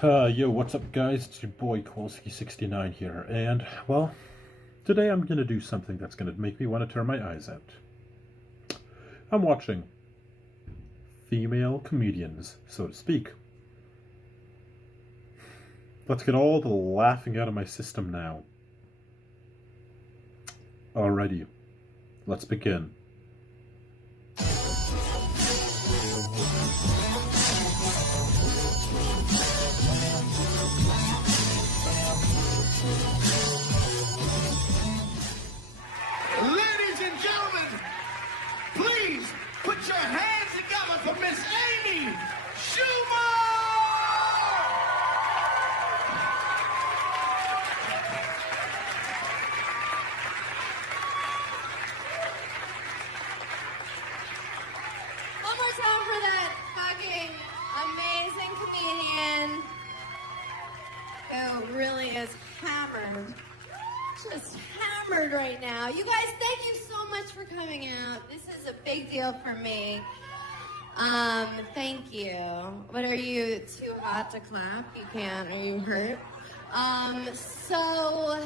Yo, what's up, guys? It's your boy Kowalski69 here, and, well, today I'm gonna do something that's gonna make me want to turn my eyes out. I'm watching female comedians, so to speak. Let's get all the laughing out of my system now. Alrighty, let's begin. Ladies and gentlemen, please put your hands together for Miss Amy Schumer! One more time for that fucking amazing comedian who really is hammered. Just hammered right now. You guys, thank you so much for coming out. This is a big deal for me. Thank you. What, are you too hot to clap? You can't. Are you hurt? So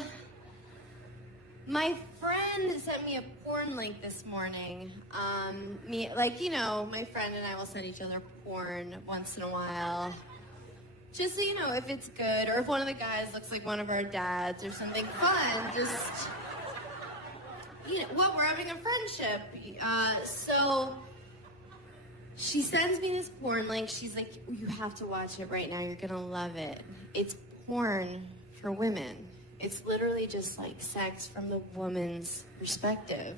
my friend sent me a porn link this morning. My friend and I will send each other porn once in a while. Just so you know, if it's good, or if one of the guys looks like one of our dads or something fun, just, we're having a friendship. So she sends me this porn link. She's like, you have to watch it right now. You're going to love it. It's porn for women. It's literally just like sex from the woman's perspective.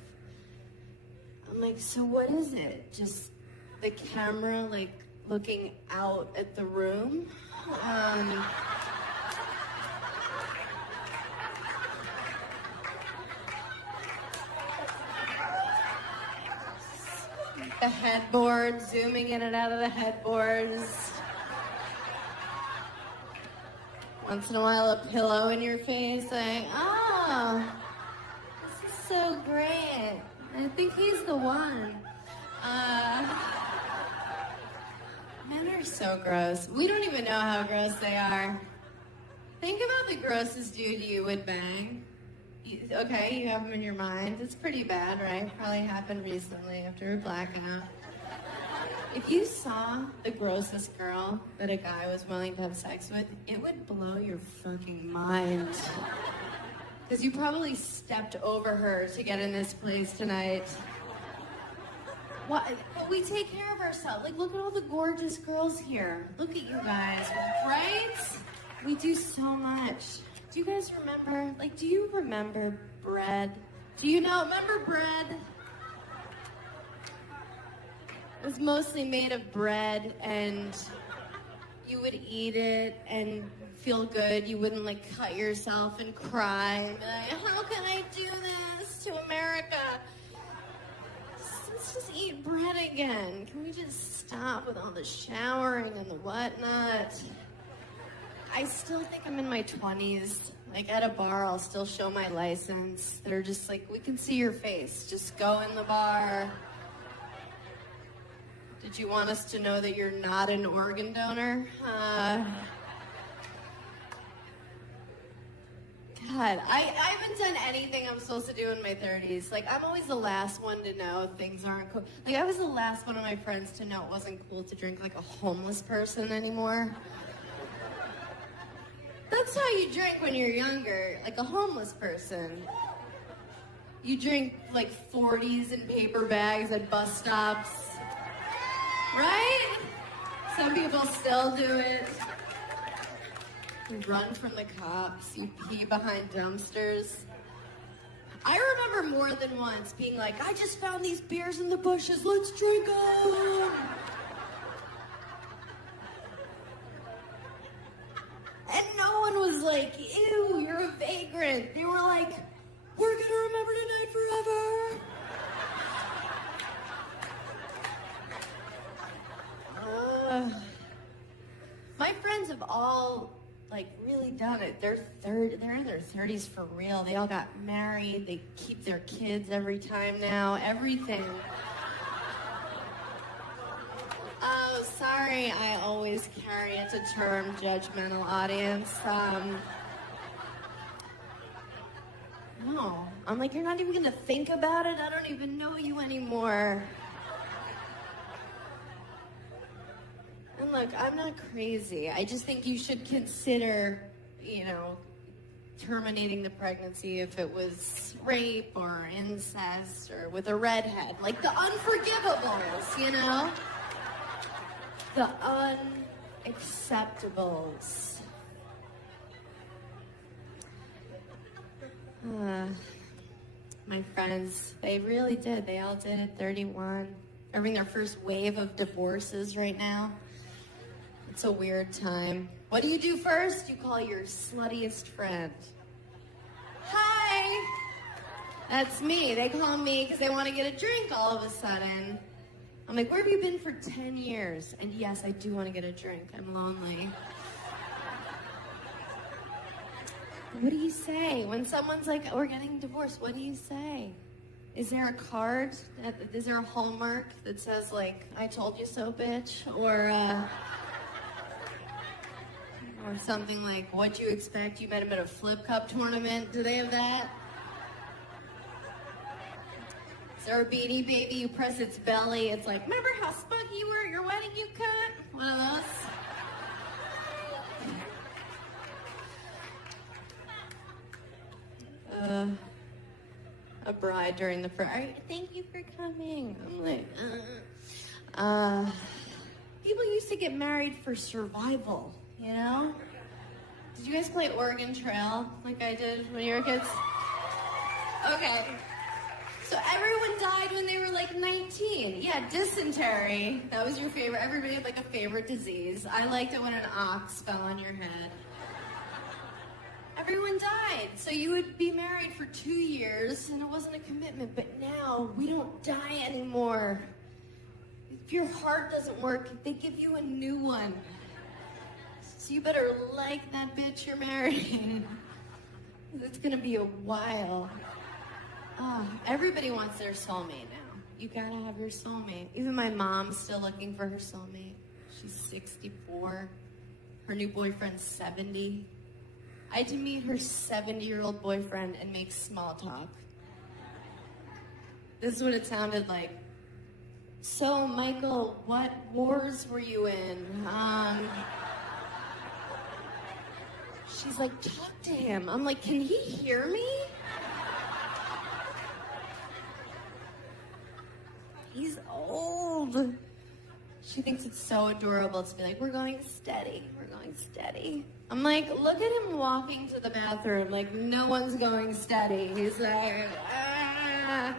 I'm like, so what is it? Just the camera, like, looking out at the room? The headboard, zooming in and out of the headboards. Once in a while, a pillow in your face, like, oh, this is so great. I think he's the one. Men are so gross. We don't even know how gross they are. Think about the grossest dude you would bang. Okay, you have him in your mind. It's pretty bad, right? Probably happened recently after a blackout. If you saw the grossest girl that a guy was willing to have sex with, it would blow your fucking mind. Because you probably stepped over her to get in this place tonight. What? But we take care of ourselves. Like, look at all the gorgeous girls here. Look at you guys, right? We do so much. Do you guys remember? Like, do you remember bread? Remember bread? It was mostly made of bread, and you would eat it and feel good. You wouldn't, like, cut yourself and cry and be like, how can I do this to America? Let's just eat bread again. Can we just stop with all the showering and the whatnot? I still think I'm in my 20s. Like, at a bar, I'll still show my license. They're just like, we can see your face. Just go in the bar. Did you want us to know that you're not an organ donor? God, I haven't done anything I'm supposed to do in my 30s. Like, I'm always the last one to know things aren't cool. Like, I was the last one of my friends to know it wasn't cool to drink like a homeless person anymore. That's how you drink when you're younger, like a homeless person. You drink like 40s in paper bags at bus stops. Right? Some people still do it. You run from the cops, you pee behind dumpsters. I remember more than once being like, I just found these beers in the bushes, let's drink them. And no one was like, ew, you're a vagrant. They were like, we're gonna remember tonight forever. My friends have all, like, really done it. They're in their 30s for real. They all got married. They keep their kids every time now. Everything. Oh, sorry. sorry I always carry it to term judgmental audience. No. I'm like, you're not even gonna think about it? I don't even know you anymore. And look, I'm not crazy. I just think you should consider, terminating the pregnancy if it was rape or incest or with a redhead. Like the unforgivables, The unacceptables. My friends, they really did. They all did at 31. They're having their first wave of divorces right now. It's a weird time. What do you do first? You call your sluttiest friend. Hi! That's me. They call me because they want to get a drink all of a sudden. I'm like, where have you been for 10 years? And yes, I do want to get a drink. I'm lonely. What do you say? When someone's like, we're getting divorced, what do you say? Is there a card? Is there a hallmark that says, like, I told you so, bitch? Or something like, what'd you expect? You met him at a flip cup tournament. Do they have that? Is there a Beanie Baby? You press its belly. It's like, remember how spunky you were at your wedding, you cunt? One of those. A bride during the thank you for coming. I'm like, people used to get married for survival, Did you guys play Oregon Trail like I did when you were kids? Okay. So everyone died when they were like 19. Yeah, dysentery. That was your favorite. Everybody had like a favorite disease. I liked it when an ox fell on your head. Everyone died. So you would be married for 2 years and it wasn't a commitment. But now we don't die anymore. If your heart doesn't work, they give you a new one. So you better like that bitch you're marrying. It's gonna be a while. Everybody wants their soulmate now. You gotta have your soulmate. Even my mom's still looking for her soulmate. She's 64. Her new boyfriend's 70. I had to meet her 70-year-old boyfriend and make small talk. This is what it sounded like. So, Michael, what wars were you in? She's like, talk to him. I'm like, can he hear me? He's old. She thinks it's so adorable to be like, we're going steady. We're going steady. I'm like, look at him walking to the bathroom. Like, no one's going steady. He's like, ah.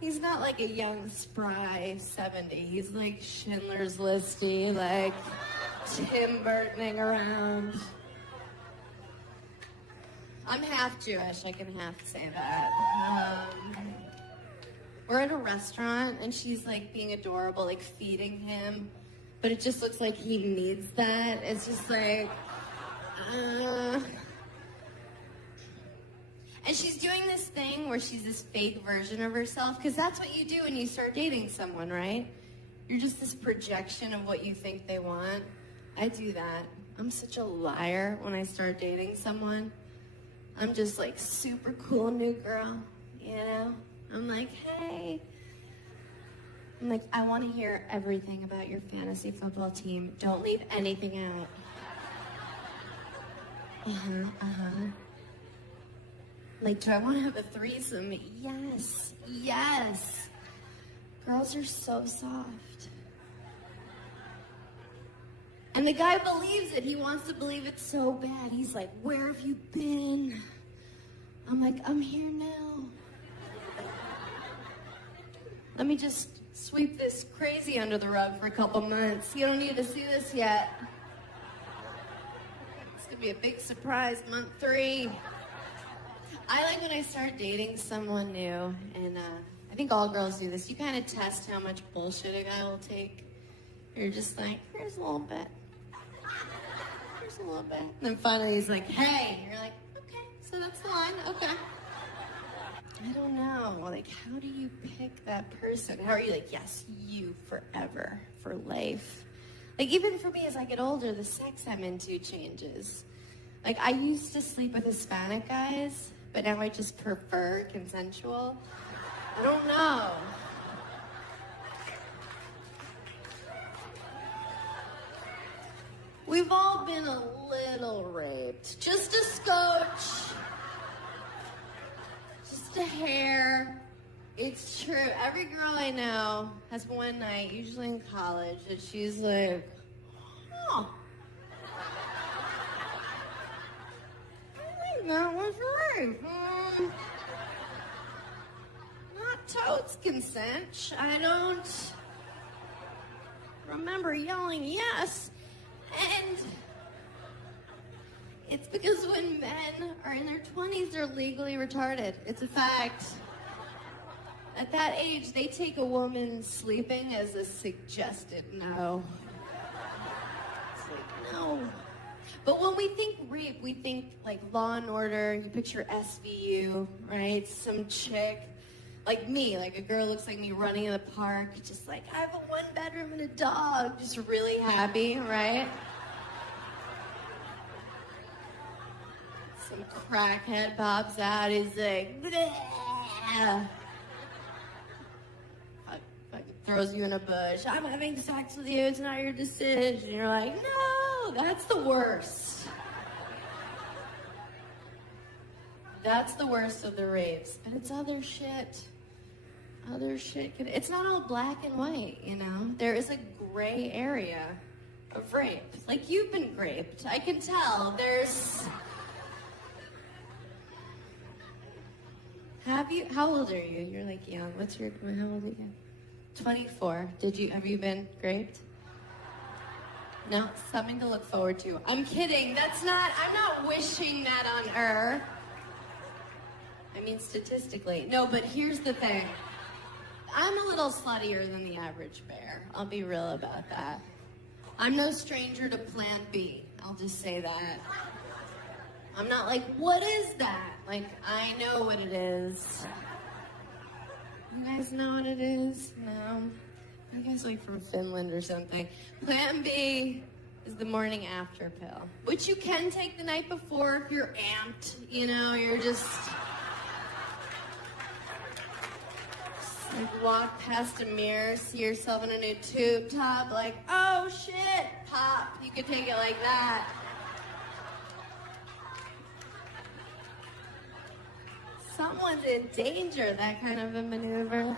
He's not like a young, spry 70. He's like Schindler's Listy, like Tim Burtoning around. I'm half Jewish. I can half say that. We're at a restaurant, and she's like being adorable, like feeding him. But it just looks like he needs that. It's just like, And she's doing this thing where she's this fake version of herself, because that's what you do when you start dating someone, right? You're just this projection of what you think they want. I do that. I'm such a liar when I start dating someone. I'm just like super cool new girl, I'm like, hey. I'm like, I want to hear everything about your fantasy football team. Don't leave anything out. Like, do I want to have a threesome? Yes, yes. Girls are so soft. And the guy believes it. He wants to believe it so bad. He's like, where have you been? I'm like, I'm here now. Let me just sweep this crazy under the rug for a couple months. You don't need to see this yet. It's gonna be a big surprise, month 3. I like when I start dating someone new, and I think all girls do this. You kind of test how much bullshit a guy will take. You're just like, here's a little bit. Here's a little bit. And then finally he's like, hey. And you're like, okay, so that's the line, okay. I don't know. Like, how do you pick that person? How are you like, yes, you forever, for life? Like, even for me, as I get older, the sex I'm into changes. Like, I used to sleep with Hispanic guys, but now I just prefer consensual. I don't know. We've all been a little raped. Just a scotch. Just a hair. It's true. Every girl I know has one night, usually in college, that she's like, oh, I think that was rape. Not totes consent. I don't remember yelling yes. And it's because when men are in their 20s, they're legally retarded. It's a fact. At that age, they take a woman sleeping as a suggested no. It's like, no. But when we think rape, we think like Law and Order. You picture SVU, right? Some chick, like me, like a girl looks like me running in the park, just like, I have a 1-bedroom and a dog, just really happy, right? Some crackhead pops out, he's like, bleh. Fucking throws you in a bush. I'm having sex with you, it's not your decision. You're like, no, that's the worst. That's the worst of the rapes. And it's other shit. Other shit. It's not all black and white, you know? There is a gray area of rape. Like, you've been raped. I can tell. There's... Have you? How old are you? You're like young. How old are you? 24. Have you been raped? No? Something to look forward to. I'm kidding. I'm not wishing that on her. I mean, statistically. No, but here's the thing. I'm a little sluttier than the average bear. I'll be real about that. I'm no stranger to Plan B. I'll just say that. I'm not like, what is that? Like, I know what it is. You guys know what it is? No? You guys like from Finland or something. Plan B is the morning after pill, which you can take the night before if you're amped, you know, you're just like walk past a mirror, see yourself in a new tube top, like, oh shit, pop. You could take it like that. Someone's in danger, that kind of a maneuver.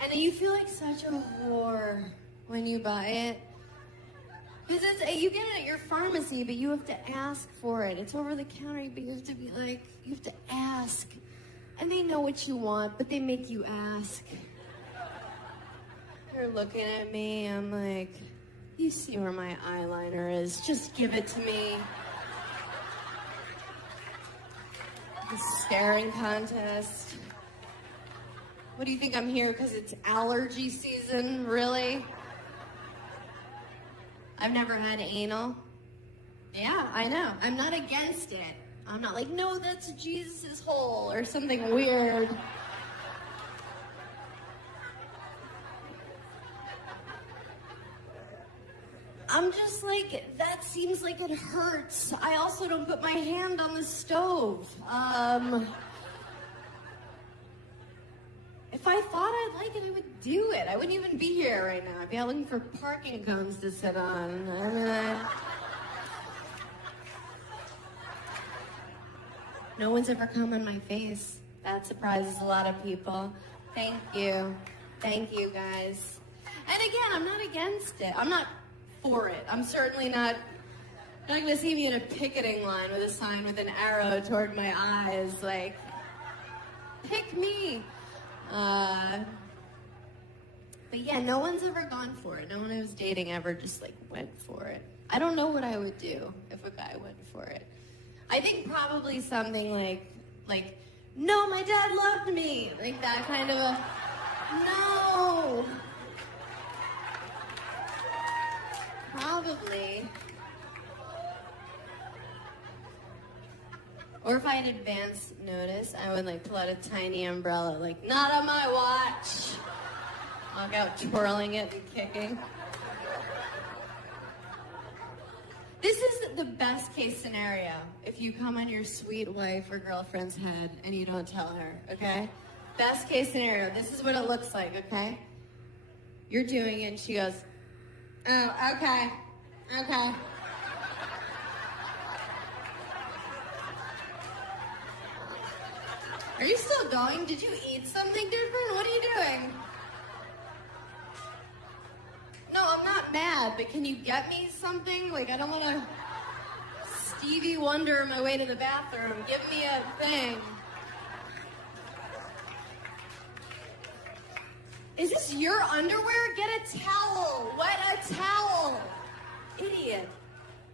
And then you feel like such a whore when you buy it. Because you get it at your pharmacy, but you have to ask for it. It's over the counter, but you have to be like, you have to ask. And they know what you want, but they make you ask. They're looking at me, I'm like, you see where my eyeliner is, just give it to me. The staring contest. What do you think, I'm here because it's allergy season? Really? I've never had anal. Yeah, I know. I'm not against it. I'm not like, no, that's Jesus' hole or something weird. I'm just like, that seems like it hurts. I also don't put my hand on the stove. If I thought I'd like it, I would do it. I wouldn't even be here right now. I'd be out looking for parking cones to sit on. I mean, no one's ever come on my face. That surprises a lot of people. Thank you. Thank you, guys. And again, I'm not against it. I'm not for it. I'm certainly not going to see me in a picketing line with a sign with an arrow toward my eyes, like, pick me. But yeah, no one's ever gone for it. No one I was dating ever just like went for it. I don't know what I would do if a guy went for it. I think probably something like, no, my dad loved me. Like that kind of a, no. Probably. Or if I had advance notice, I would like pull out a tiny umbrella, like, not on my watch. Walk out twirling it and kicking. This is the best case scenario if you come on your sweet wife or girlfriend's head and you don't tell her, okay? Best case scenario, this is what it looks like, okay? You're doing it and she goes, oh, okay. Are you still going? Did you eat something different? What are you doing? No, I'm not mad, but can you get me something? Like, I don't want to Stevie Wonder my way to the bathroom. Give me a thing. Is this your underwear? Get a towel. Wet a towel. Idiot.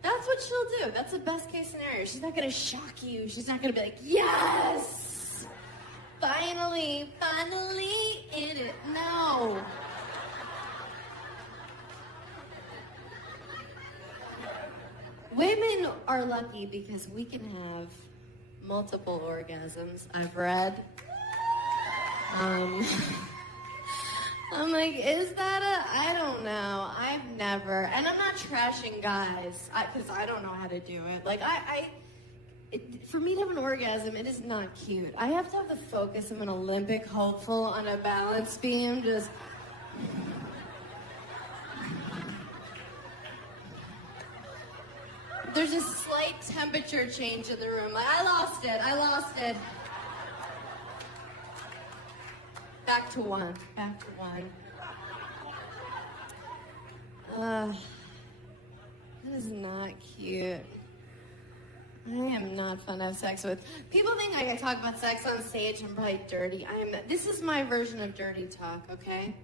That's what she'll do. That's the best case scenario. She's not going to shock you. She's not going to be like, yes! Finally in it. No. Women are lucky because we can have multiple orgasms, I've read. I'm like, is that I don't know. I've never, and I'm not trashing guys, because I don't know how to do it. Like, for me to have an orgasm, it is not cute. I have to have the focus of an Olympic hopeful on a balance beam, just... There's a slight temperature change in the room. Like, I lost it. Back to one. That is not cute. I am not fun to have sex with. People think I talk about sex on stage. I'm probably dirty. This is my version of dirty talk, okay?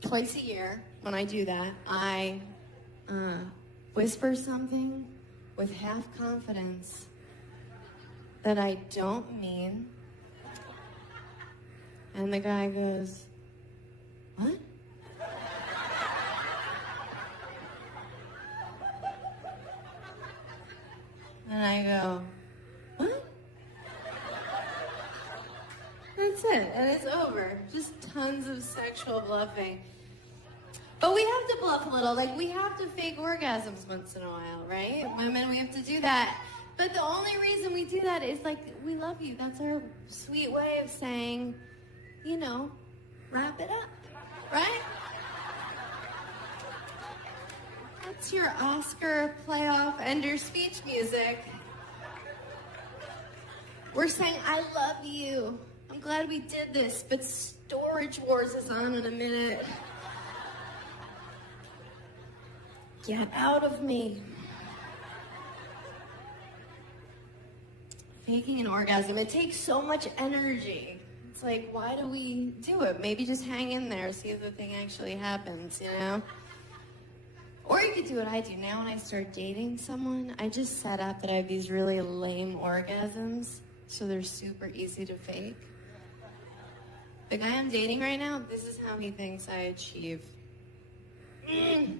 Twice a year, when I do that, I whisper something with half confidence that I don't mean. And the guy goes, what? And I go, what? That's it, and it's over. Just tons of sexual bluffing. But we have to bluff a little, like we have to fake orgasms once in a while, right? Women, we have to do that. But the only reason we do that is like, we love you. That's our sweet way of saying, you know, wrap it up, right? That's your Oscar playoff ender speech music. We're saying, I love you. I'm glad we did this, but Storage Wars is on in a minute. Get out of me. Faking an orgasm, it takes so much energy. It's like, why do we do it? Maybe just hang in there, see if the thing actually happens, you know? Or you could do what I do. Now when I start dating someone, I just set up that I have these really lame orgasms, so they're super easy to fake. The guy I'm dating right now, this is how he thinks I achieve. It's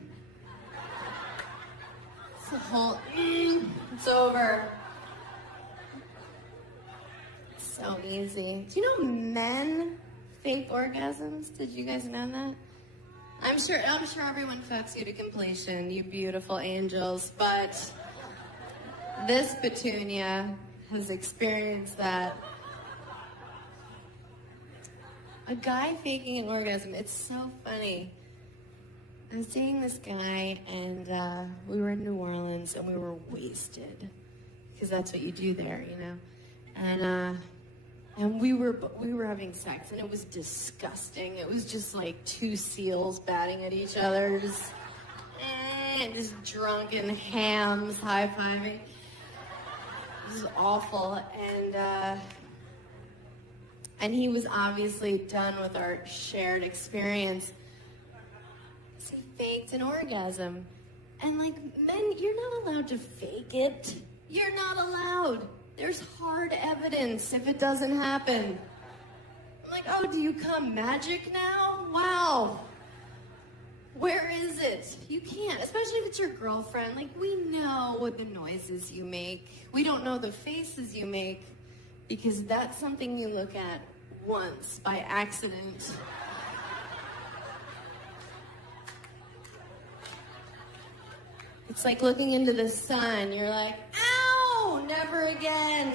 a whole, it's over. It's so easy. Do you know men fake orgasms? Did you guys know that? I'm sure everyone fucks you to completion, you beautiful angels, but this Petunia has experienced that. A guy faking an orgasm, it's so funny. I was dating this guy, and we were in New Orleans, and we were wasted, because that's what you do there, you know? And we were having sex, and it was disgusting. It was just like two seals batting at each other, just drunken hams high-fiving. It was awful, and he was obviously done with our shared experience. So he faked an orgasm. And like, men, you're not allowed to fake it. You're not allowed. There's hard evidence if it doesn't happen. I'm like, oh, do you come magic now? Wow. Where is is it? You can't, especially if it's your girlfriend. Like, we know what the noises you make. We don't know the faces you make because that's something you look at once by accident. It's like looking into the sun. You're like, ow, never again.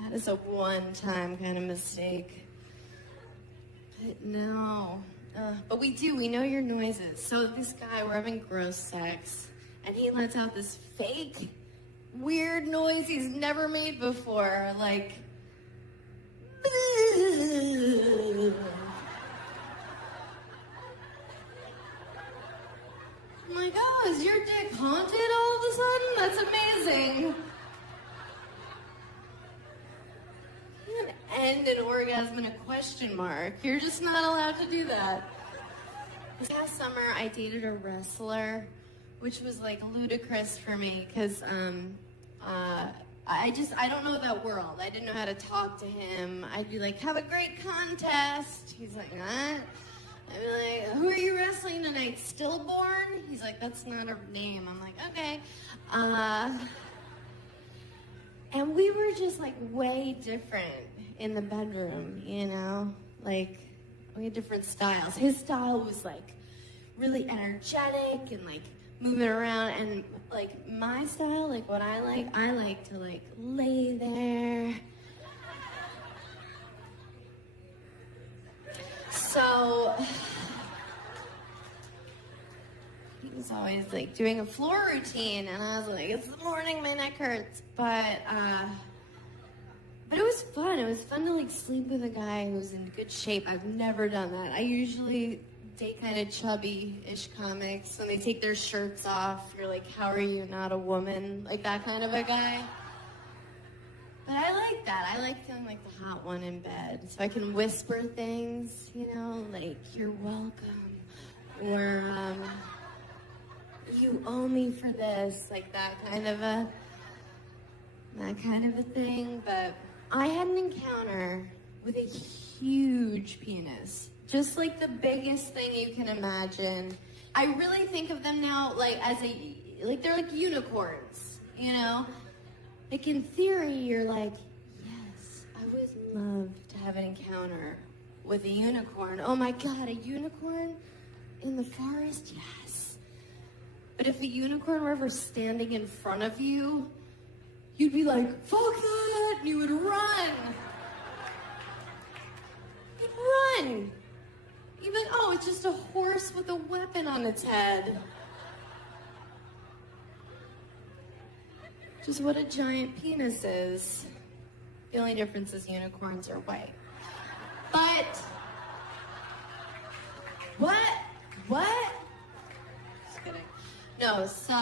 That is a one-time kind of mistake. But no. But we do. We know your noises. So this guy, we're having gross sex, and he lets out this fake, weird noise he's never made before. Like, I'm like, oh, is your dick haunted all of a sudden? That's amazing. You can end an orgasm in a question mark. You're just not allowed to do that. This past summer, I dated a wrestler, which was like ludicrous for me because I don't know that world. I didn't know how to talk to him. I'd be like, have a great contest. He's like, what? I'd be like, who are you wrestling tonight? Stillborn? He's like, that's not a name. I'm like, okay. And we were just like way different in the bedroom, you know? Like, we had different styles. His style was like really energetic and like moving around, and like my style, like what I like to like lay there. So he was always like doing a floor routine, and I was like, it's the morning, my neck hurts. But it was fun. It was fun to like sleep with a guy who was in good shape. I've never done that. I usually date kind of chubby-ish comics. When they take their shirts off, you're like, how are you not a woman? Like that kind of a guy. But I like that. I like feeling like the hot one in bed. So I can whisper things, you know, like, you're welcome. Or, you owe me for this. Like that kind of a thing. But I had an encounter with a huge penis. Just like the biggest thing you can imagine. I really think of them now like they're like unicorns, you know? Like in theory, you're like, yes, I would love to have an encounter with a unicorn. Oh my God, a unicorn in the forest? Yes. But if a unicorn were ever standing in front of you, you'd be like, fuck that, and you would run. You'd run. You'd be like, oh, it's just a horse with a weapon on its head. Just what a giant penis is. The only difference is unicorns are white. But, what? Just kidding. No, so,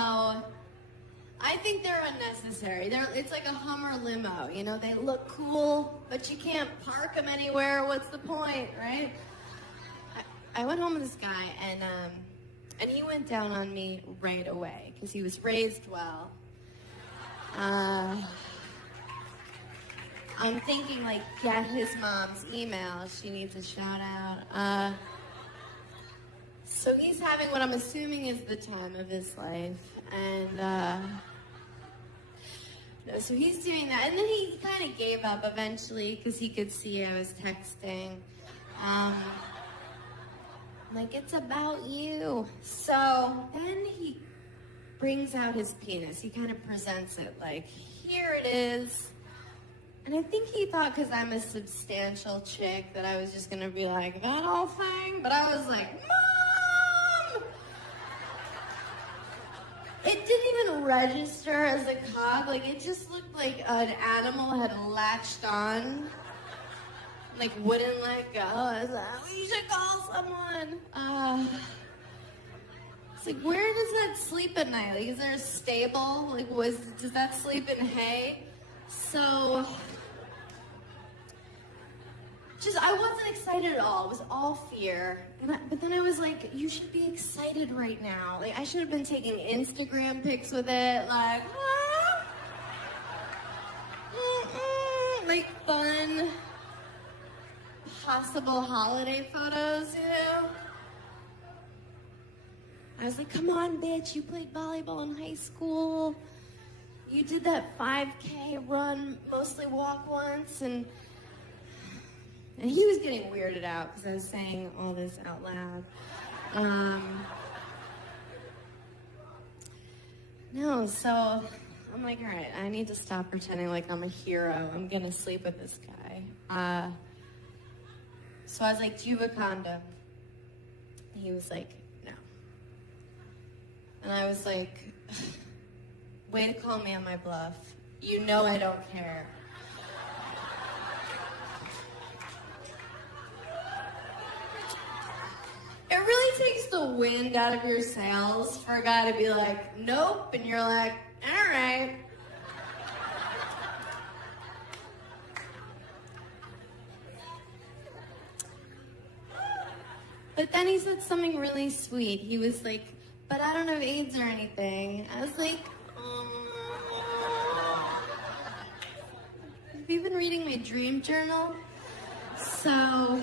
I think they're unnecessary. It's like a Hummer limo, you know? They look cool, but you can't park them anywhere. What's the point, right? I went home with this guy, and he went down on me right away, because he was raised well. I'm thinking, like, get his mom's email. She needs a shout out. So he's having what I'm assuming is the time of his life. And, no, so he's doing that. And then he kind of gave up eventually because he could see I was texting. Like, it's about you. So then he brings out his penis. He kind of presents it like, here it is. And I think he thought because I'm a substantial chick that I was just going to be like, that whole thing? But I was like, Mom! It didn't even register as a cock. Like, it just looked like an animal had latched on. Like, wouldn't let go. I was like, we should call someone. It's like, where does that sleep at night? Like, is there a stable? Like, does that sleep in hay? So, I wasn't excited at all. It was all fear. But then I was like, you should be excited right now. Like, I should have been taking Instagram pics with it. Like, like fun. possible holiday photos, you know? I was like, come on, bitch, you played volleyball in high school. You did that 5K run, mostly walk once, and he was getting weirded out because I was saying all this out loud. No, so I'm like, all right, I need to stop pretending like I'm a hero. I'm gonna sleep with this guy. So I was like, do you have a condom? And he was like, no. And I was like, way to call me on my bluff. You know I don't care. It really takes the wind out of your sails for a guy to be like, nope, and you're like, all right. But then he said something really sweet. He was like, but I don't have AIDS or anything. I was like, have you been reading my dream journal? So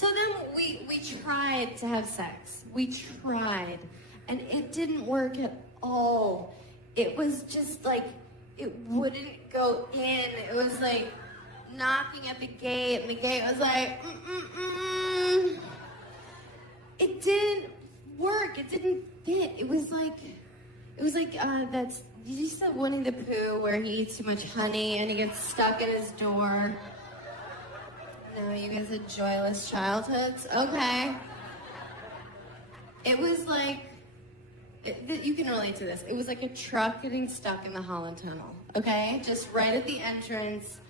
then we tried to have sex. We tried. And it didn't work at all. It was just like, it wouldn't go in. It was like knocking at the gate, and the gate was like, It didn't work. It didn't fit. It was like that's, did you see Winnie the Pooh where he eats too much honey and he gets stuck in his door? No, you guys had joyless childhoods? Okay. It was like, you can relate to this. It was like a truck getting stuck in the Holland Tunnel, okay? Just right at the entrance.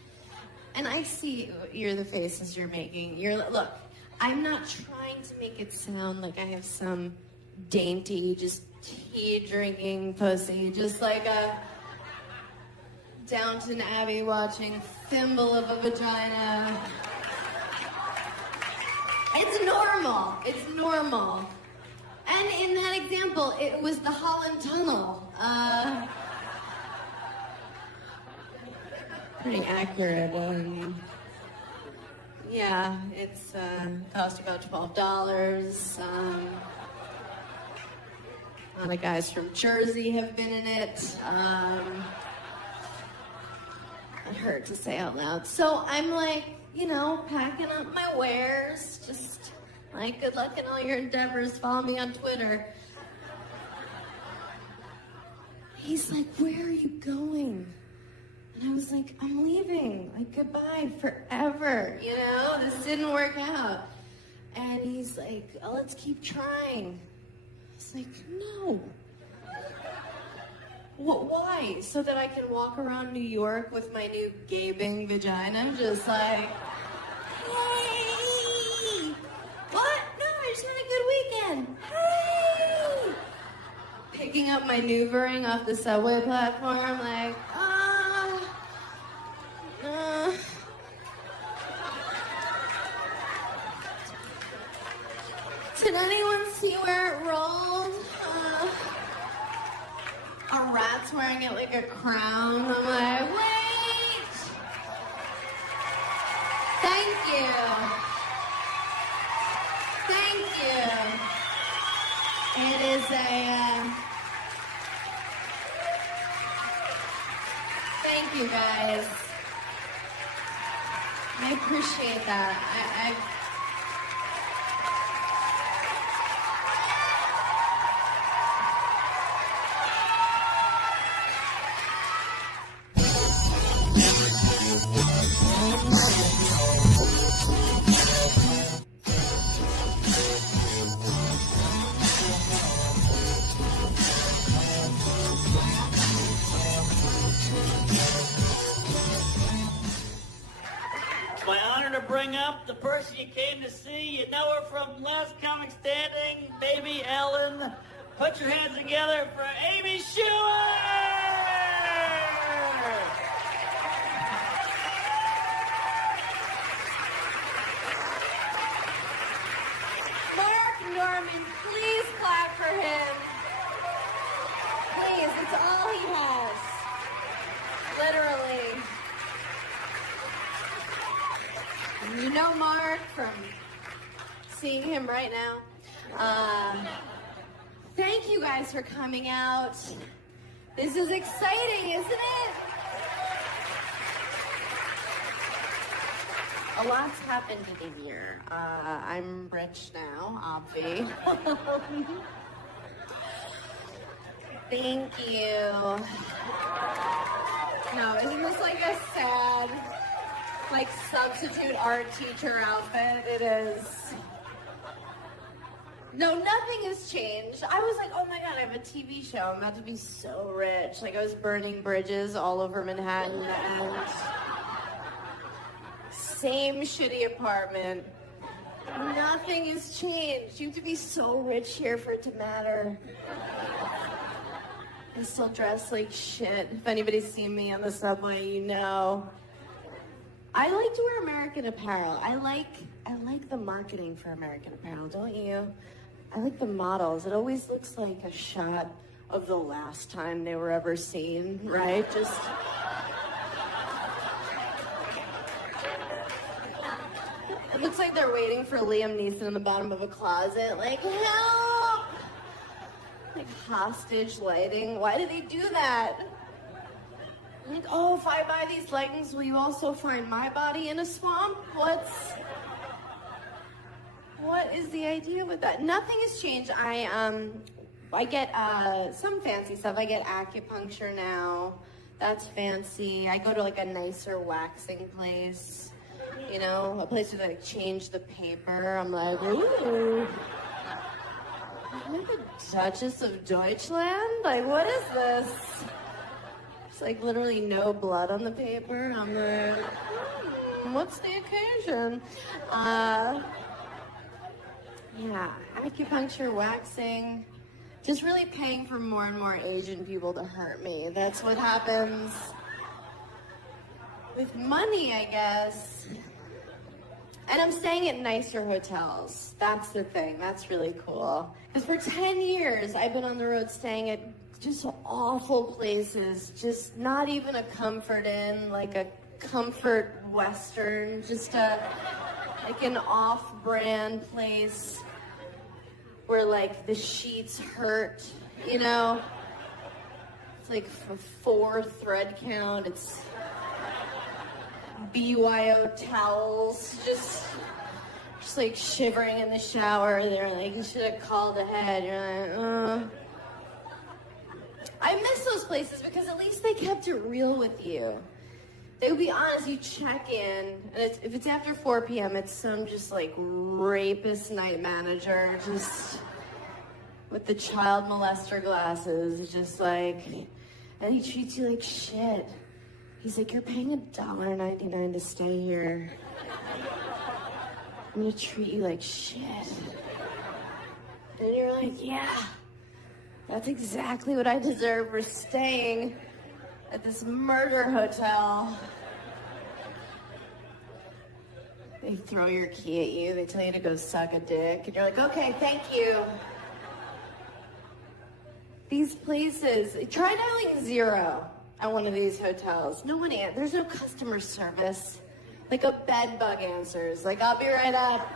And I see you're the faces you're making. Look, I'm not trying to make it sound like I have some dainty, just tea-drinking pussy, just like a Downton Abbey watching thimble of a vagina. It's normal. It's normal. And in that example, it was the Holland Tunnel. Pretty accurate. Yeah, it's cost about $12. A lot of guys from Jersey have been in it. It hurt to say out loud. So I'm like, packing up my wares. Just like, good luck in all your endeavors. Follow me on Twitter. He's like, where are you going? And I was like, I'm leaving. Like, goodbye forever. This didn't work out. And he's like, oh, let's keep trying. I was like, no. Why? So that I can walk around New York with my new gaping vagina, just like, hey! What? No, I just had a good weekend. Hey! Picking up my Noovering off the subway platform, like, Did anyone see where it rolled? A rat's wearing it like a crown. I'm like, wait! Thank you. Thank you. It is thank you guys. I appreciate that. Bring up the person you came to see. You know her from Last Comic Standing, Baby Ellen. Put your hands together for Amy Schumer! Mark Norman, please clap for him. Please, it's all he has. Literally. You know Mark from seeing him right now. Thank you guys for coming out. This is exciting, isn't it? A lot's happened in a year. I'm rich now, obvi. Thank you. No, isn't this like a sad, like, substitute art teacher outfit? It is. No, nothing has changed. I was like, oh my God, I have a TV show. I'm about to be so rich. Like, I was burning bridges all over Manhattan, and same shitty apartment. Nothing has changed. You have to be so rich here for it to matter. I still dress like shit. If anybody's seen me on the subway, you know. I like to wear American Apparel. I like the marketing for American Apparel, don't you? I like the models. It always looks like a shot of the last time they were ever seen, right? Just... It looks like they're waiting for Liam Neeson in the bottom of a closet, like, help! Like hostage lighting. Why do they do that? Like, oh, if I buy these leggings, will you also find my body in a swamp? What is the idea with that? Nothing has changed. I get some fancy stuff. I get acupuncture now. That's fancy. I go to like a nicer waxing place. You know, a place where they like change the paper. I'm like, ooh. I'm like a Duchess of Deutschland? Like, what is this? It's like literally no blood on the paper. I'm like, what's the occasion? Yeah, acupuncture, waxing, just really paying for more and more Asian people to hurt me. That's what happens with money, I guess. And I'm staying at nicer hotels. That's the thing. That's really cool. Because for 10 years, I've been on the road staying at just awful places. Just not even a Comfort Inn, like a Comfort Western. Just like an off-brand place where, like, the sheets hurt, you know? It's like for 4 thread count. It's BYO towels, just like shivering in the shower. They're like, you should have called ahead. You're like, I miss those places because at least they kept it real with you. They would be honest. You check in, and if it's after 4 p.m., it's some just like rapist night manager, just with the child molester glasses, just like, and he treats you like shit. He's like, you're paying $1.99 to stay here. I'm gonna treat you like shit. And you're like, yeah, that's exactly what I deserve for staying at this murder hotel. They throw your key at you, they tell you to go suck a dick, and you're like, okay, thank you. These places, try dialing 0 at one of these hotels. No one answers. There's no customer service. Like a bed bug answers. Like, I'll be right up.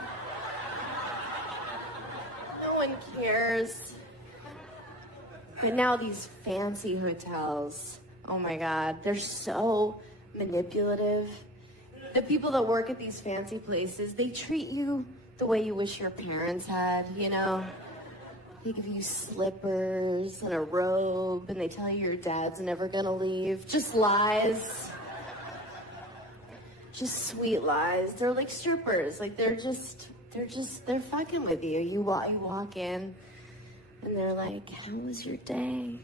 No one cares. But now these fancy hotels, oh my God, they're so manipulative. The people that work at these fancy places, they treat you the way you wish your parents had, you know? They give you slippers and a robe, and they tell you your dad's never gonna leave. Just lies. Just sweet lies. They're like strippers. Like, they're fucking with you. You walk in, and they're like, how was your day?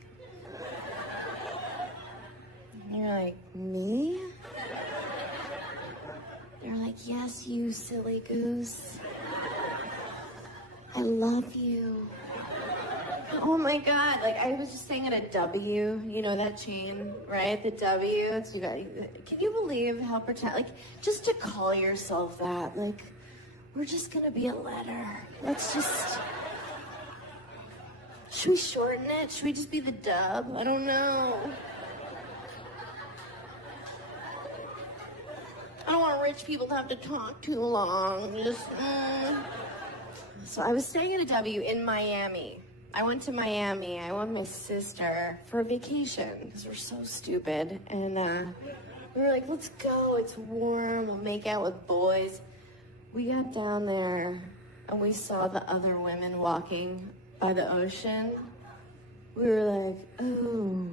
And you're like, me? They're like, yes, you silly goose. I love you. Oh my God, like I was just staying at a W, you know that chain, right? The W, it's, you got, can you believe how like, just to call yourself that, like, we're just gonna be a letter. Let's just, should we shorten it? Should we just be the Dub? I don't know. I don't want rich people to have to talk too long. So I was staying at a W in Miami. I went to Miami. I went with my sister for a vacation because we're so stupid. And we were like, let's go. It's warm. We'll make out with boys. We got down there and we saw the other women walking by the ocean. We were like, oh,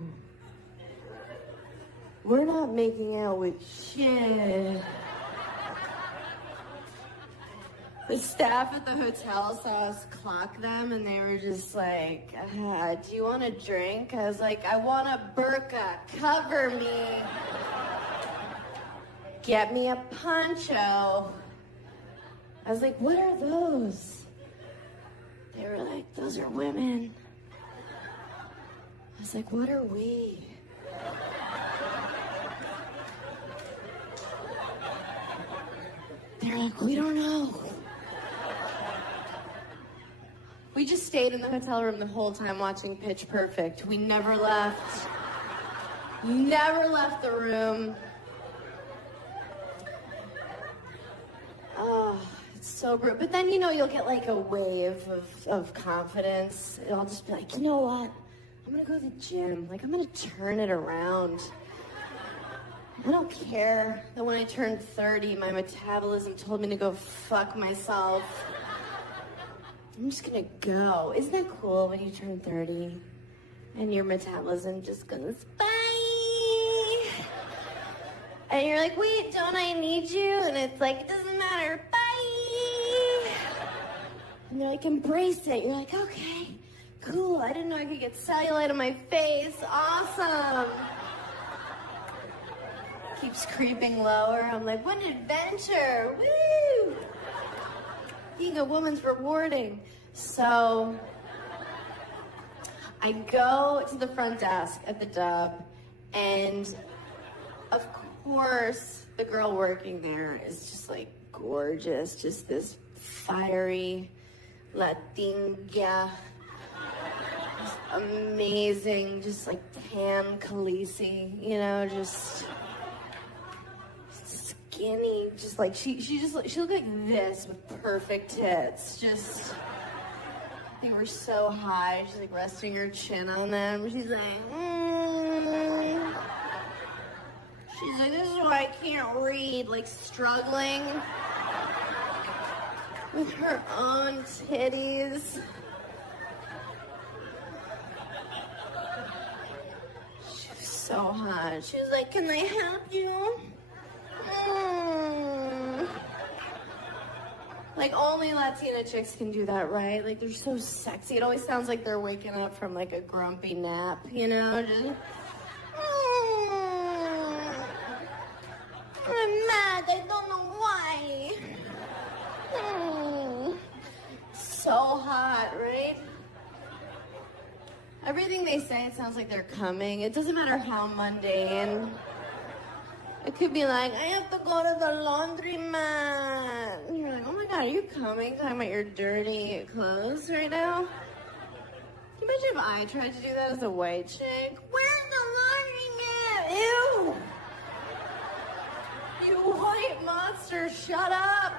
we're not making out with shit. The staff at the hotel saw us clock them, and they were just like, do you want a drink? I was like, I want a burqa. Cover me. Get me a poncho. I was like, what are those? They were like, those are women. I was like, what are we? They're like, we don't know. We just stayed in the hotel room the whole time watching Pitch Perfect. We never left. Never left the room. Oh, it's so brutal. But then, you'll get like a wave of confidence. I'll just be like, you know what? I'm gonna go to the gym. Like, I'm gonna turn it around. I don't care that when I turned 30, my metabolism told me to go fuck myself. I'm just gonna go. Isn't that cool when you turn 30 and your metabolism just goes, bye? And you're like, wait, don't I need you? And it's like, it doesn't matter, bye. And they're like, embrace it. You're like, okay, cool. I didn't know I could get cellulite on my face. Awesome. Keeps creeping lower. I'm like, what an adventure. Woo! Being a woman's rewarding. So I go to the front desk at the Dub, and of course the girl working there is just like gorgeous, just this fiery Latina, just amazing, just like tan Khaleesi, just skinny, just like she looked like this with perfect tits. Just, they were so high. She's like resting her chin on them. She's like, She's like, this is why I can't read. Like struggling with her own titties. She was so hot. She was like, can I help you? Like, only Latina chicks can do that, right? Like, they're so sexy. It always sounds like they're waking up from, like, a grumpy nap, Just, I'm mad. I don't know why. So hot, right? Everything they say, it sounds like they're coming. It doesn't matter how mundane. It could be like, I have to go to the laundromat. And you're like, oh my God, are you coming? Talking about your dirty clothes right now? Can you imagine if I tried to do that as a white chick? Where's the laundromat? Ew! You white monster, shut up!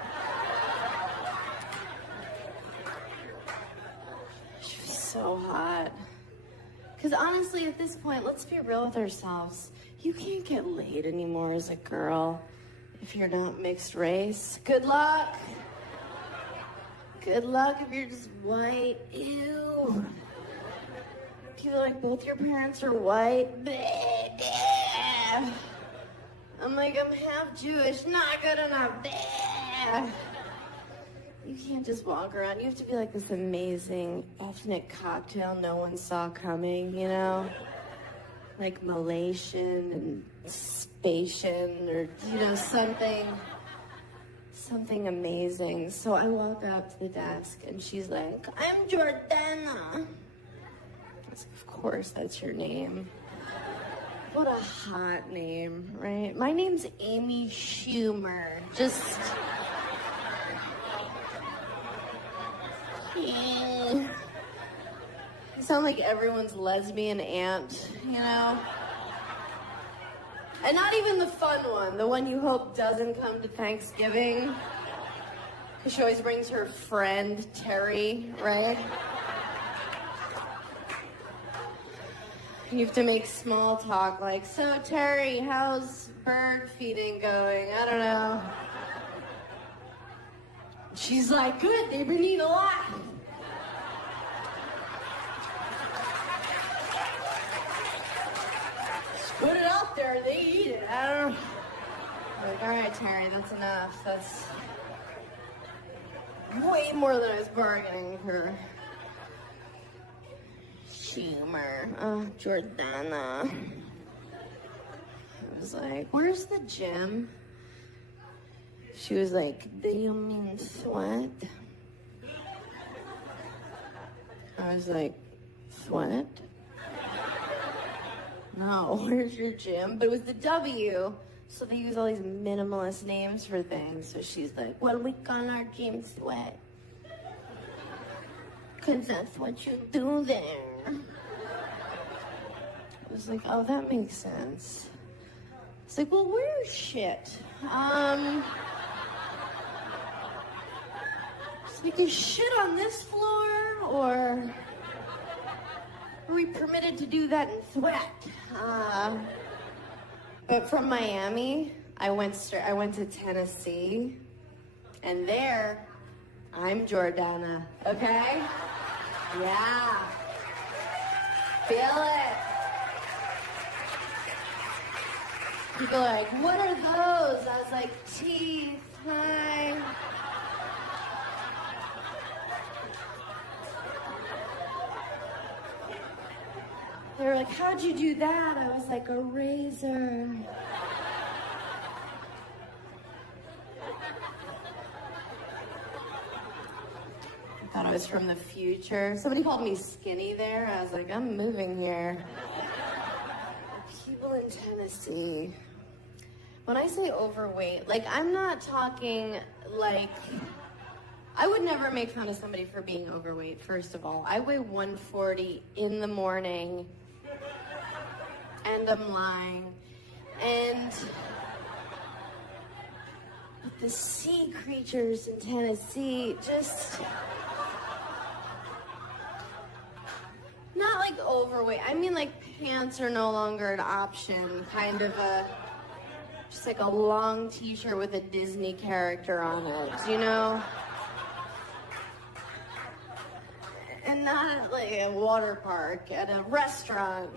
She was so hot. Because honestly, at this point, let's be real with ourselves. You can't get laid anymore as a girl if you're not mixed race. Good luck. Good luck if you're just white. Ew. People are like, both your parents are white. I'm like, I'm half Jewish. Not good enough. You can't just walk around. You have to be like this amazing ethnic cocktail no one saw coming, Like Malaysian and Spatian or, something amazing. So I walk up to the desk and she's like, I'm Jordana. I was like, of course that's your name. What a hot name, right? My name's Amy Schumer. Just... I sound like everyone's lesbian aunt, And not even the fun one, the one you hope doesn't come to Thanksgiving. Because she always brings her friend, Terry, right? You have to make small talk like, so Terry, how's bird feeding going? I don't know. She's like, good, they've been eating a lot. Just put it out there, they eat it. I don't know. Like, all right, Terry, that's enough. That's way more than I was bargaining for. Humor. Oh, Jordana. I was like, where's the gym? She was like, do you mean sweat? I was like, sweat? No, where's your gym? But it was the W, so they use all these minimalist names for things. So she's like, well, we call our gym sweat. Because that's what you do there. I was like, oh, that makes sense. It's like, well, where's shit? It's like, is shit on this floor, or are we permitted to do that in sweat? But from Miami, I went to Tennessee, and there, I'm Jordana, okay? Yeah. Feel it. People are like, what are those? I was like, teeth, hi. They were like, how'd you do that? I was like, a razor. I thought I was from the future. Somebody called me skinny there. I was like, I'm moving here. People in Tennessee. When I say overweight, like, I'm not talking like, I would never make fun of somebody for being overweight, first of all. I weigh 140 in the morning, and I'm lying. And the sea creatures in Tennessee just, not like overweight. I mean, like, pants are no longer an option. Kind of just like a long t-shirt with a Disney character on it, you know? And not at, like, a water park, at a restaurant.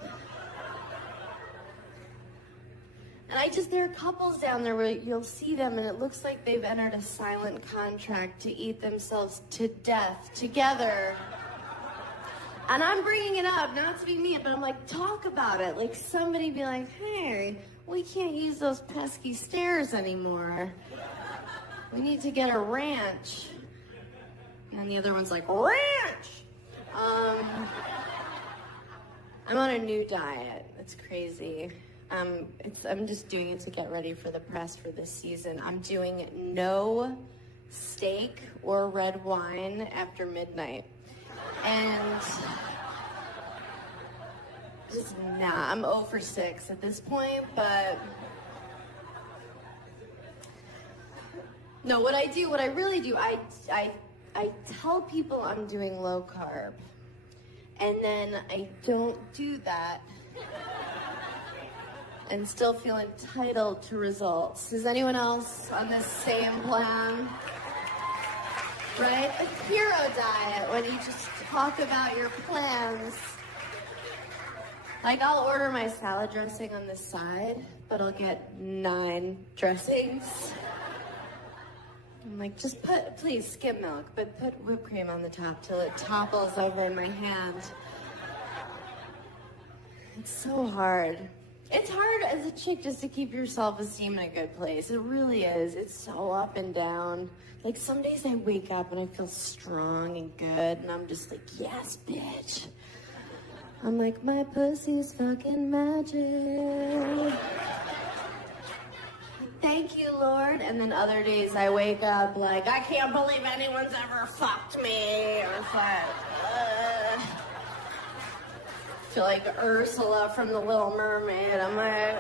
And there are couples down there where you'll see them and it looks like they've entered a silent contract to eat themselves to death together. And I'm bringing it up, not to be mean, but I'm like, talk about it. Like, somebody be like, hey, we can't use those pesky stairs anymore. We need to get a ranch. And the other one's like, ranch! I'm on a new diet. It's crazy. I'm just doing it to get ready for the press for this season. I'm doing no steak or red wine after midnight. And just, I'm 0 for 6 at this point, but no, what I really do, I tell people I'm doing low carb, and then I don't do that and still feel entitled to results. Is anyone else on this same plan? Right? A hero diet, when you just talk about your plans. Like, I'll order my salad dressing on the side, but I'll get 9 dressings. I'm like, just please, skim milk, but put whipped cream on the top till it topples over in my hand. It's so hard. It's hard as a chick just to keep your self-esteem in a good place. It really is. It's so up and down. Like, some days I wake up and I feel strong and good, and I'm just like, yes, bitch. I'm like, my pussy's fucking magic. Thank you, Lord. And then other days I wake up like, I can't believe anyone's ever fucked me. Or it's like, feel like Ursula from The Little Mermaid. I'm like,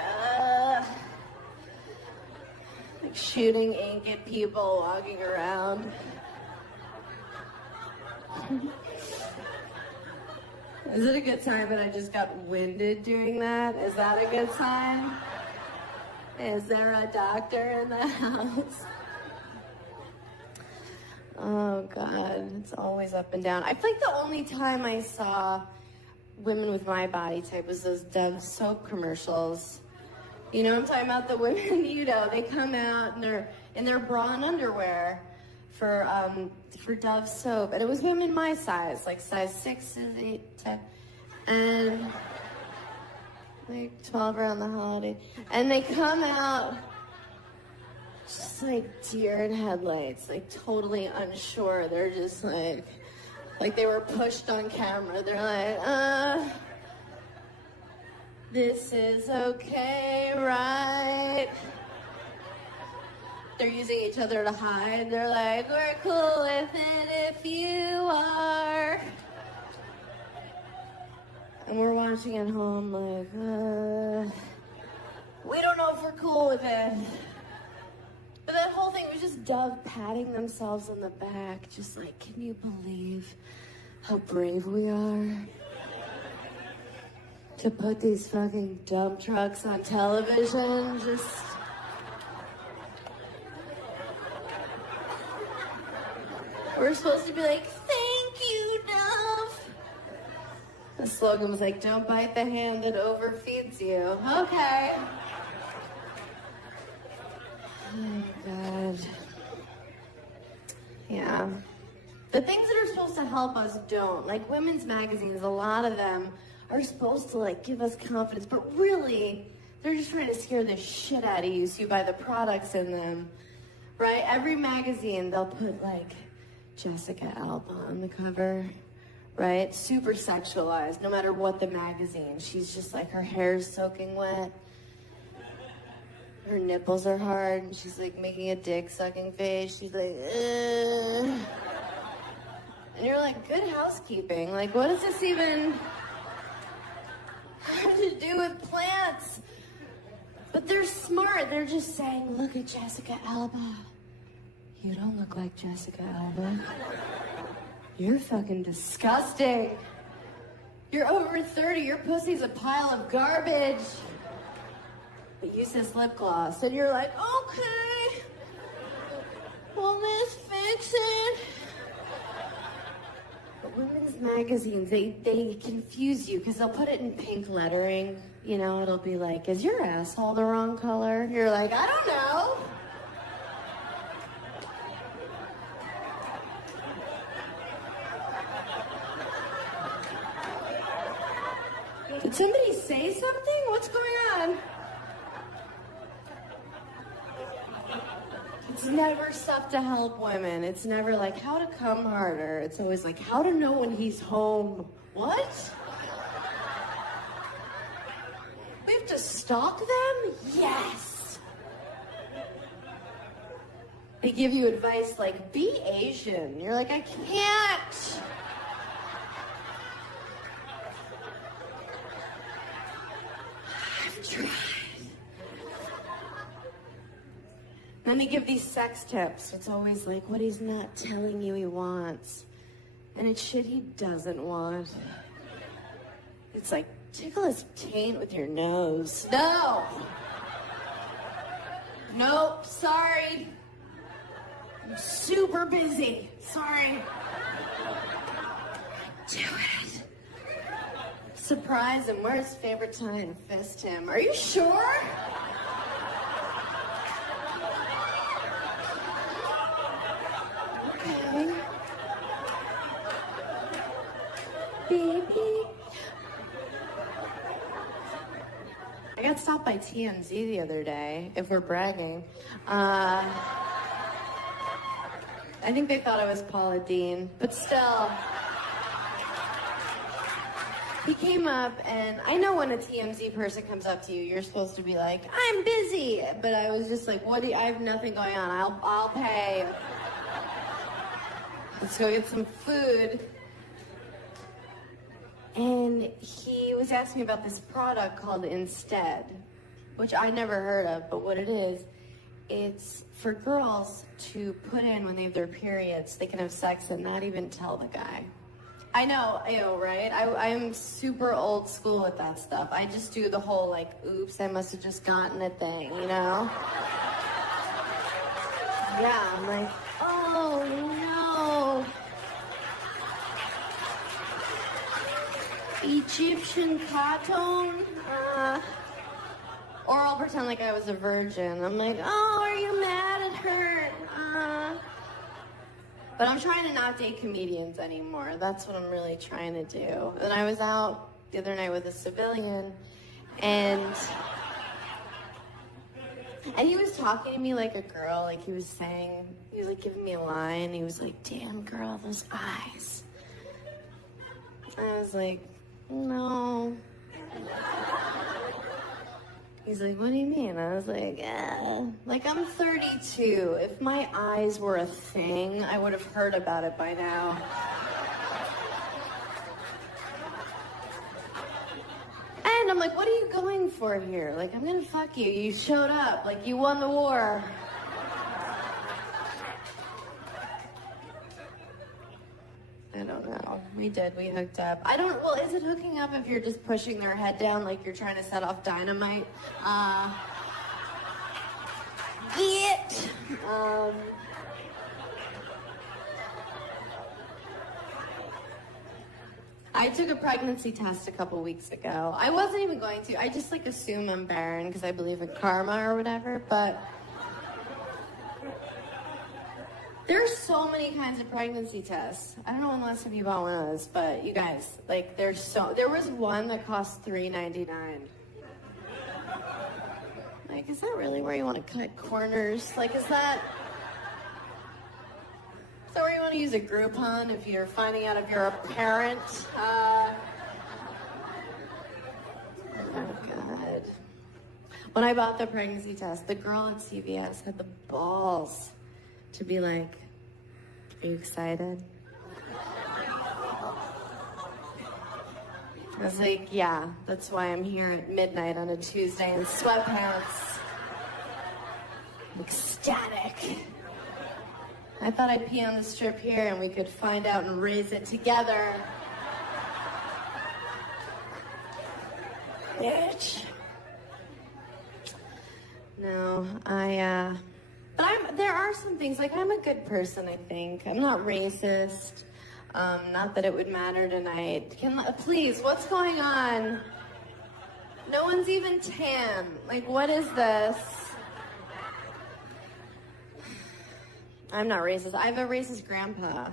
Like shooting ink at people walking around. Is it a good sign that I just got winded doing that? Is that a good sign? Is there a doctor in the house? Oh God, it's always up and down. I feel like the only time I saw women with my body type was those Dove soap commercials. You know what I'm talking about? The women, you know, they come out and they're in their bra and underwear for Dove soap, and it was women my size, like size 6, 8, 10, and like 12 around the holiday, and they come out just like deer in headlights, like totally unsure. They're just like they were pushed on camera. They're like, this is okay, right? They're using each other to hide. They're like, we're cool with it if you are. And we're watching at home like, we don't know if we're cool with it. But that whole thing was just Dove patting themselves on the back, just like, can you believe how brave we are? To put these fucking dump trucks on television, just... We're supposed to be like, thank you, Dove. The slogan was like, don't bite the hand that overfeeds you. Okay. Oh, God. Yeah. The things that are supposed to help us don't. Like women's magazines, a lot of them are supposed to like give us confidence, but really, they're just trying to scare the shit out of you so you buy the products in them. Right? Every magazine, they'll put like Jessica Alba on the cover, right? Super sexualized, no matter what the magazine. She's just like, her hair's soaking wet. Her nipples are hard, and she's like making a dick-sucking face. She's like, ugh. And you're like, good housekeeping. Like, what does this even have to do with plants? But they're smart. They're just saying, look at Jessica Alba. You don't look like Jessica Alba. You're fucking disgusting. You're over 30. Your pussy's a pile of garbage. But use this lip gloss. And you're like, okay. Will this fix it? But women's magazines, they confuse you because they'll put it in pink lettering. You know, it'll be like, is your asshole the wrong color? You're like, I don't know. Did somebody say something? What's going on? It's never stuff to help women. It's never like how to come harder. It's always like how to know when he's home. What? We have to stalk them? Yes. They give you advice like, be Asian. You're like, I can't. I've tried. Then they give these sex tips. It's always like what he's not telling you he wants. And it's shit he doesn't want. It's like, tickle his taint with your nose. No! Nope, sorry. I'm super busy. Sorry. Do it. Surprise him. Where's his favorite time? Fist him. Are you sure? Okay. Baby. I got stopped by TMZ the other day, if we're bragging. I think they thought I was Paula Deen, but still. He came up, and I know when a TMZ person comes up to you, you're supposed to be like, I'm busy. But I was just like, what? I have nothing going on. I'll pay. Let's go get some food. And he was asking me about this product called Instead, which I never heard of, but what it is, it's for girls to put in when they have their periods. They can have sex and not even tell the guy. I know, right? I'm super old school with that stuff. I just do the whole, like, oops, I must have just gotten a thing, you know? Yeah, I'm like, oh, no. Egyptian cotton? Or I'll pretend like I was a virgin. I'm like, oh, are you mad at her? But I'm trying to not date comedians anymore. That's what I'm really trying to do. And I was out the other night with a civilian, and he was talking to me like a girl. Like he was like giving me a line. He was like, damn girl, those eyes. I was like, no. He's like, what do you mean? I was like, like I'm 32. If my eyes were a thing, I would have heard about it by now. And I'm like, what are you going for here? Like, I'm gonna fuck you. You showed up. Like, you won the war. I don't know. We hooked up. Well, is it hooking up if you're just pushing their head down like you're trying to set off dynamite? I took a pregnancy test a couple weeks ago. I wasn't even going to. I just like assume I'm barren because I believe in karma or whatever, but there's so many kinds of pregnancy tests. I don't know when the last time you bought one of those, but you guys, like, there was one that cost $3.99. Like, is that really where you want to cut corners? Like, is that where you want to use a Groupon if you're finding out if you're a parent? Oh, God. When I bought the pregnancy test, the girl at CVS had the balls to be like, are you excited? I was like, yeah, that's why I'm here at midnight on a Tuesday in sweatpants. I'm ecstatic. I thought I'd pee on the strip here and we could find out and raise it together. Bitch. No, but there are some things, like I'm a good person, I think. I'm not racist. Not that it would matter tonight. Please, what's going on? No one's even tan. Like, what is this? I'm not racist. I have a racist grandpa.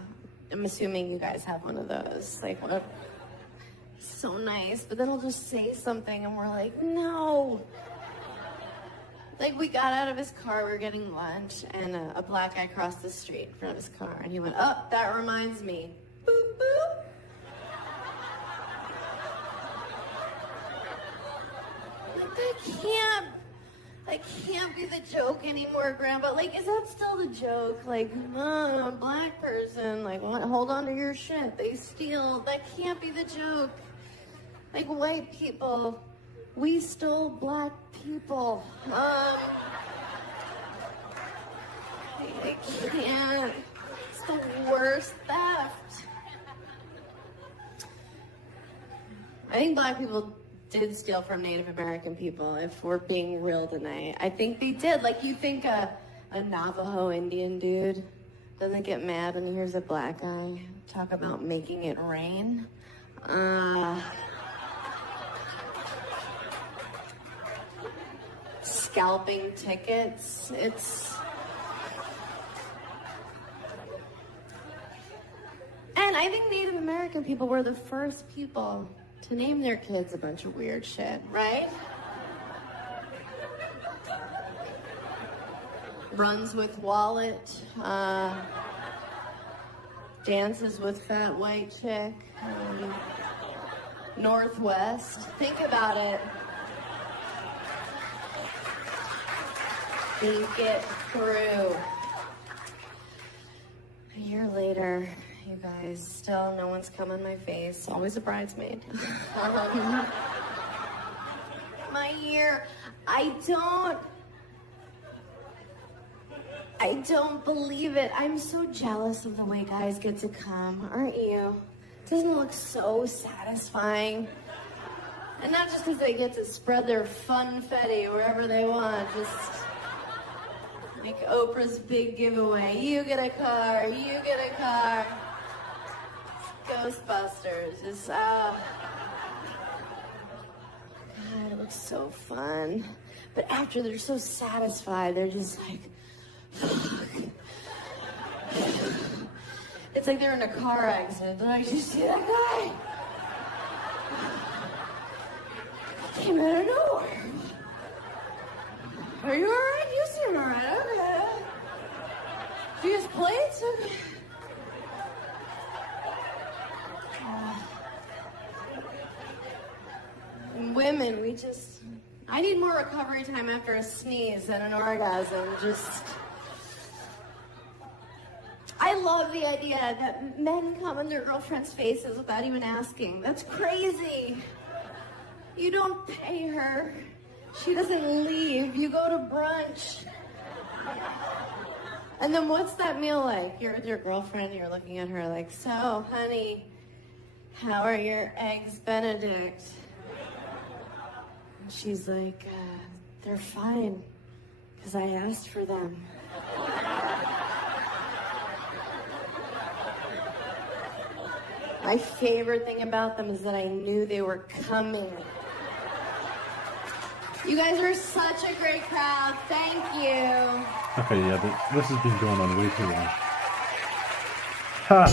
I'm assuming you guys have one of those. Like, what? So nice, but then he'll just say something and we're like, no. Like, we got out of his car, we were getting lunch, and a black guy crossed the street in front of his car, and he went, oh, that reminds me. Boop, boop. Like, that can't be the joke anymore, Grandpa. Like, is that still the joke? Like, black person, like, what? Hold on to your shit. They steal. That can't be the joke. Like, white people, we stole black people. I can't. It's the worst theft. I think black people did steal from Native American people, if we're being real tonight. I think they did. Like, you think a Navajo Indian dude doesn't get mad when he hears a black guy talk about making it rain? Scalping tickets. And I think Native American people were the first people to name their kids a bunch of weird shit, right? Runs with wallet, dances with fat white chick, Northwest. Think about it. Think it through. A year later, you guys, still no one's come on my face. Always a bridesmaid. My ear. I don't believe it. I'm so jealous of the way guys get to come, aren't you? Doesn't it look so satisfying? And not just because they get to spread their funfetti wherever they want, just like Oprah's big giveaway. You get a car, you get a car. Ghostbusters, just, God, it looks so fun. But after they're so satisfied, they're just like, fuck. It's like they're in a car accident. They're like, did you see that guy? Came out of nowhere. Are you alright? You seem alright. Okay. Do you use plates? Okay. Women, I need more recovery time after a sneeze than an orgasm. I love the idea that men come in their girlfriends' faces without even asking. That's crazy. You don't pay her. She doesn't leave. You go to brunch. And then what's that meal like? You're with your girlfriend, you're looking at her like, so, honey, how are your eggs Benedict? And she's like, they're fine, because I asked for them. My favorite thing about them is that I knew they were coming. You guys are such a great crowd. Thank you. Okay, yeah, but this has been going on way too long. Ha!